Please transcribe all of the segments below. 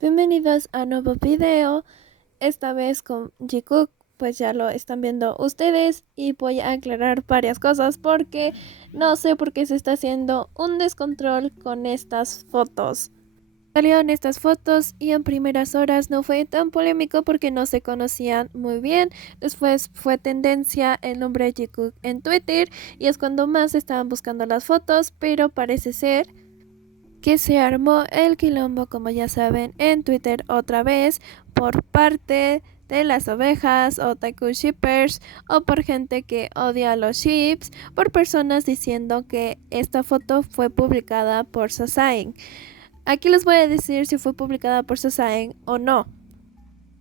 Bienvenidos a un nuevo video, esta vez con Jikook, pues ya lo están viendo ustedes y voy a aclarar varias cosas porque no sé por qué se está haciendo un descontrol con estas fotos. Salieron estas fotos y en primeras horas no fue tan polémico porque no se conocían muy bien. Después fue tendencia el nombre de Jikook en Twitter y es cuando más estaban buscando las fotos, pero parece ser que se armó el quilombo, como ya saben, en Twitter otra vez por parte de las ovejas, otaku shippers, o por gente que odia los ships, por personas diciendo que esta foto fue publicada por Sasaeng. Aquí les voy a decir si fue publicada por Sasaeng o no.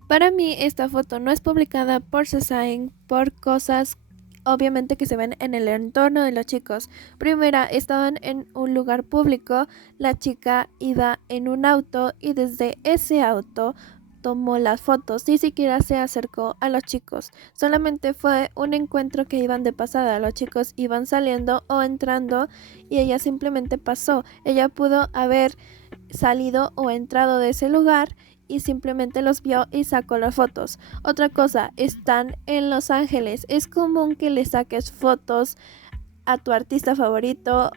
Para mí esta foto no es publicada por Sasaeng por cosas obviamente que se ven en el entorno de los chicos. Primera, estaban en un lugar público, la chica iba en un auto y desde ese auto tomó las fotos, ni siquiera se acercó a los chicos, solamente fue un encuentro que iban de pasada, los chicos iban saliendo o entrando y ella simplemente pasó. Ella pudo haber salido o entrado de ese lugar y simplemente los vio y sacó las fotos. Otra cosa, están en Los Ángeles. Es común que le saques fotos a tu artista favorito.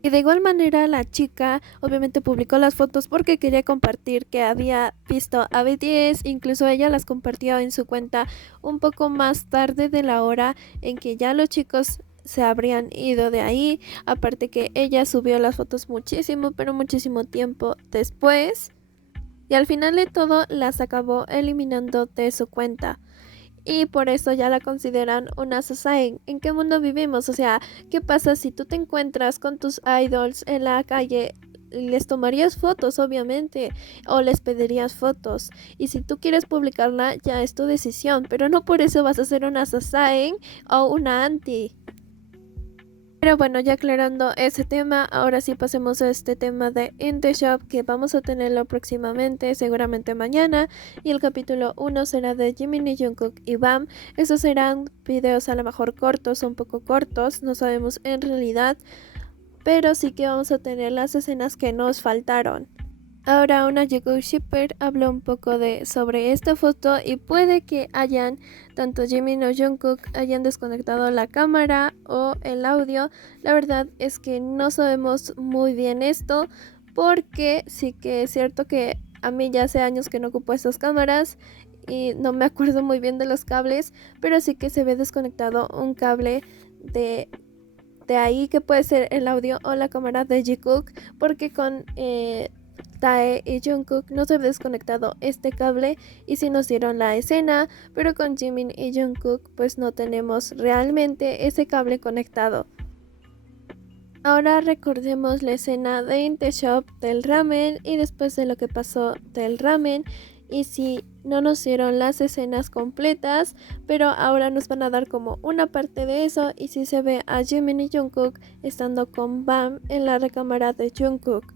Y de igual manera la chica obviamente publicó las fotos porque quería compartir que había visto a BTS, incluso ella las compartió en su cuenta un poco más tarde de la hora en que ya los chicos se habrían ido de ahí, aparte que ella subió las fotos muchísimo, pero muchísimo tiempo después. Y al final de todo las acabó eliminando de su cuenta. Y por eso ya la consideran una Sasaeng. ¿En qué mundo vivimos? O sea, ¿qué pasa si tú te encuentras con tus idols en la calle? Les tomarías fotos, obviamente, o les pedirías fotos. Y si tú quieres publicarla, ya es tu decisión. Pero no por eso vas a ser una Sasaeng o una anti. Pero bueno, ya aclarando ese tema, ahora sí pasemos a este tema de In The Shop, que vamos a tenerlo próximamente, seguramente mañana, y el capítulo 1 será de Jimin, Jungkook y Bam. Esos serán videos a lo mejor cortos, un poco cortos, no sabemos en realidad, pero sí que vamos a tener las escenas que nos faltaron. Ahora una Jikook Shipper habló un poco sobre esta foto y puede que hayan, tanto Jimin o Jungkook hayan desconectado la cámara o el audio. La verdad es que no sabemos muy bien esto porque sí que es cierto que a mí ya hace años que no ocupo estas cámaras y no me acuerdo muy bien de los cables, pero sí que se ve desconectado un cable de ahí que puede ser el audio o la cámara de Jikook porque con Tae y Jungkook no se ha desconectado este cable y sí nos dieron la escena, pero con Jimin y Jungkook pues no tenemos realmente ese cable conectado. Ahora recordemos la escena de In The Shop del ramen y después de lo que pasó del ramen, y si no nos dieron las escenas completas, pero ahora nos van a dar como una parte de eso y si se ve a Jimin y Jungkook estando con Bam en la recámara de Jungkook.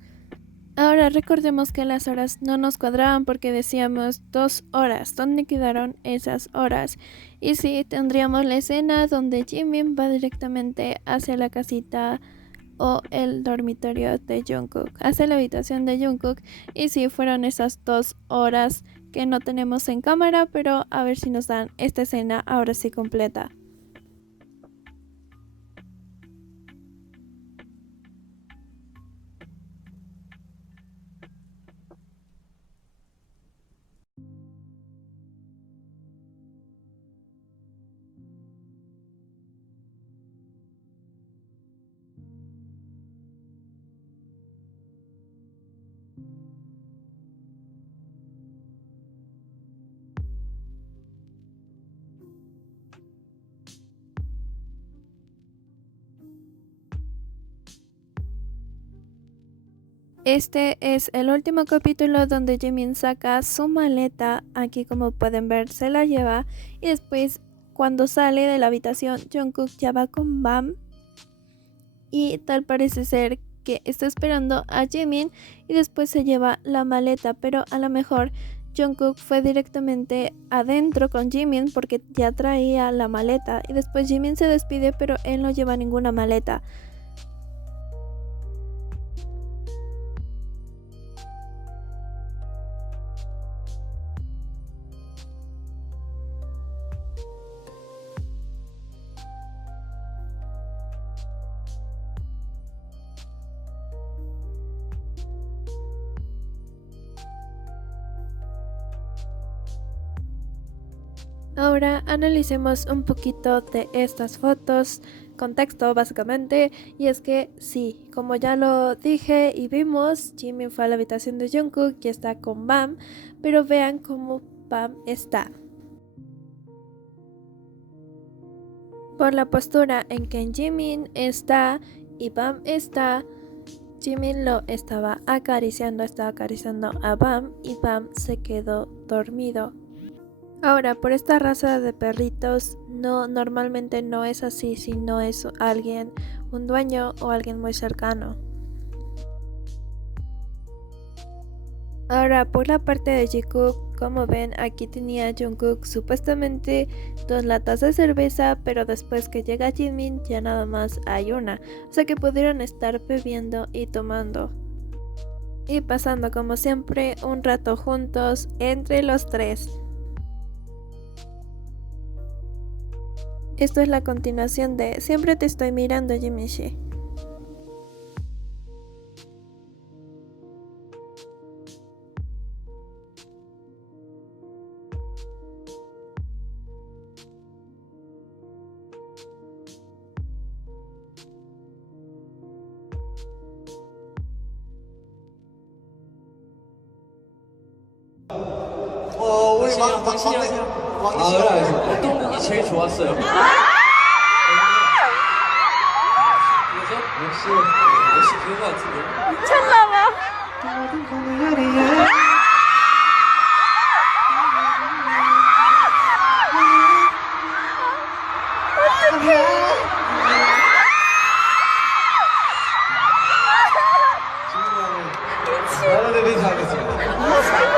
Ahora recordemos que las horas no nos cuadraban porque decíamos 2 horas. ¿Dónde quedaron esas horas? Y sí, tendríamos la escena donde Jimin va directamente hacia la casita o el dormitorio de Jungkook, hacia la habitación de Jungkook. Y sí, fueron esas 2 horas que no tenemos en cámara, pero a ver si nos dan esta escena ahora sí completa. Este es el último capítulo donde Jimin saca su maleta, aquí como pueden ver se la lleva y después cuando sale de la habitación Jungkook ya va con Bam y tal parece ser que está esperando a Jimin y después se lleva la maleta, pero a lo mejor Jungkook fue directamente adentro con Jimin porque ya traía la maleta y después Jimin se despide pero él no lleva ninguna maleta. Ahora analicemos un poquito de estas fotos, contexto básicamente, y es que sí, como ya lo dije y vimos, Jimin fue a la habitación de Jungkook y está con Bam, pero vean cómo Bam está. Por la postura en que Jimin está y Bam está, Jimin lo estaba acariciando a Bam y Bam se quedó dormido. Ahora, por esta raza de perritos, normalmente no es así si no es alguien, un dueño o alguien muy cercano. Ahora, por la parte de Jikook, como ven, aquí tenía Jungkook supuestamente 2 latas de cerveza, pero después que llega Jimin ya nada más hay una, o sea que pudieron estar bebiendo y tomando. Y pasando como siempre un rato juntos entre los tres. Esto es la continuación de Siempre te estoy mirando, Jimichi. 우리 막내 그래 알죠. 어떤 곡이 제일 좋았어요? 그래서 역시 그런 것 같은데. 나는 리뷰 하겠습니다.